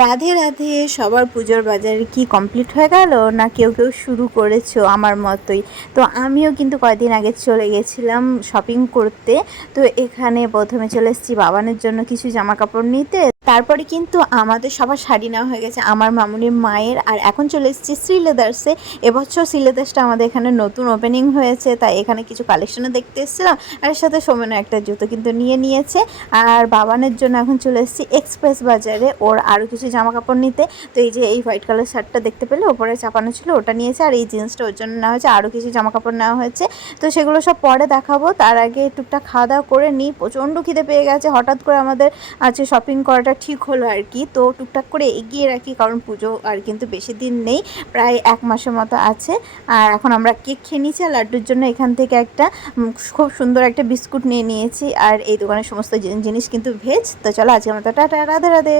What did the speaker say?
রাধে রাধে। সবার পুজোর বাজারে কি কমপ্লিট হয়ে গেল, না কেউ কেউ শুরু করেছো আমার মতোই? তো আমিও কিন্তু কয়েকদিন আগে চলে গেছিলাম শপিং করতে। তো এখানে প্রথমে চলে এসেছি বাবানের জন্য কিছু জামা কাপড় নিতে। তারপরে কিন্তু আমাদের সবার শাড়ি নেওয়া হয়ে গেছে, আমার মামুনির মায়ের। আর এখন চলে এসেছি শ্রীলেদার্সে। এবছর শ্রীলেদার্সটা আমাদের এখানে নতুন ওপেনিং হয়েছে, তাই এখানে কিছু কালেকশনও দেখতে এসেছিলাম। আর এর সাথে সোমেনও একটা জুতো কিন্তু নিয়েছে। আর বাবানের জন্য এখন চলে এসেছি এক্সপ্রেস বাজারে ওর আরও কিছু জামা কাপড় নিতে। তো এই যে এই হোয়াইট কালার শার্টটা দেখতে পেলে ওপরে চাপানো ছিল, ওটা নিয়েছে। আর এই জিন্সটা ওর জন্য নেওয়া হয়েছে, আরও কিছু জামা কাপড় নেওয়া হয়েছে। তো সেগুলো সব পরে দেখাবো, তার আগে টুকটাক খাওয়া দাওয়া করে নিই। প্রচণ্ড খিদে পেয়ে গেছে, হঠাৎ করে আমাদের আজকে শপিং করাটা ঠিক হলো আর কি। তো টুকটাক করে এগিয়ে রাখি, কারণ পুজো আর কিন্তু বেশি দিন নেই, প্রায় 1 মাসের মতো আছে। আর এখন আমরা কেক খেয়ে নিয়েছি, আর লাড্ডুর জন্য এখান থেকে একটা খুব সুন্দর একটা বিস্কুট নিয়েছি। আর এই দোকানের সমস্ত জিনিস কিন্তু ভেজ। তো চলো আজকে আমরা টাটা, রাধে রাধে।